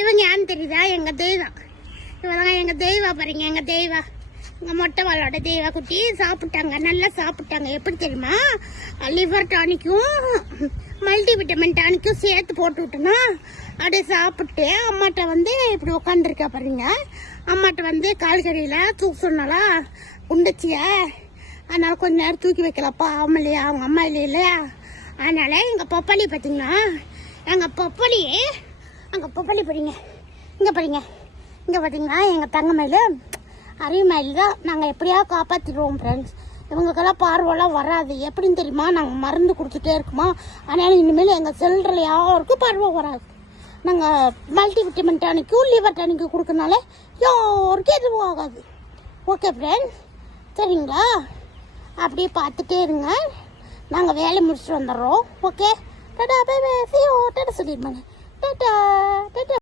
இவங்க யான்னு தெரியுதா? எங்கள் தெய்வம். இவங்க எங்கள் தெய்வா பாருங்க, எங்கள் தெய்வா. எங்கள் மொட்டைவாளோட தெய்வா குட்டி சாப்பிட்டாங்க, நல்லா சாப்பிட்டாங்க. எப்படி தெரியுமா? லிவர் டானிக்கும் மல்டி விட்டமின் டானிக்கும் சேர்த்து போட்டு விட்டோன்னா அப்படியே சாப்பிட்டு அம்மாட்ட வந்து இப்படி உட்காந்துருக்கா பாருங்க. அம்மாட்ட வந்து கால்கறியில் தூக்க சொன்னாலா உண்டுச்சியா, அதனால கொஞ்ச நேரம் தூக்கி வைக்கலப்பா. ஆமாம் இல்லையா, அவங்க அம்மா இல்லையா? அதனால எங்கள் பப்பாளி பார்த்தீங்கன்னா, எங்கள் பப்பாளி படிங்க, இங்கே படிங்க, இங்கே பார்த்தீங்கன்னா எங்கள் தங்க மயில் அறிவு மயில் தான். நாங்கள் எப்படியா காப்பாற்றிடுவோம் ஃப்ரெண்ட்ஸ். இவங்களுக்கெல்லாம் பார்வைலாம் வராது. எப்படின்னு தெரியுமா? நாங்கள் மருந்து கொடுத்துட்டே இருக்குமா, அதனால் இனிமேல் எங்கள் செல்றில் யாருக்கும் பார்வை வராது. நாங்கள் மல்டி விட்டமின் டானிக்கும் லிவர் டானிக்கும் கொடுக்கறனால யாருக்கும் எதுவும் ஆகாது. ஓகே ஃப்ரெண்ட்ஸ், சரிங்களா? அப்படியே பார்த்துட்டே இருங்க, நாங்கள் வேலை முடிச்சுட்டு வந்துடுறோம். Okay, tata bye bye, see you, tata சொல்லிடுவாங்க. டாடா டாடா.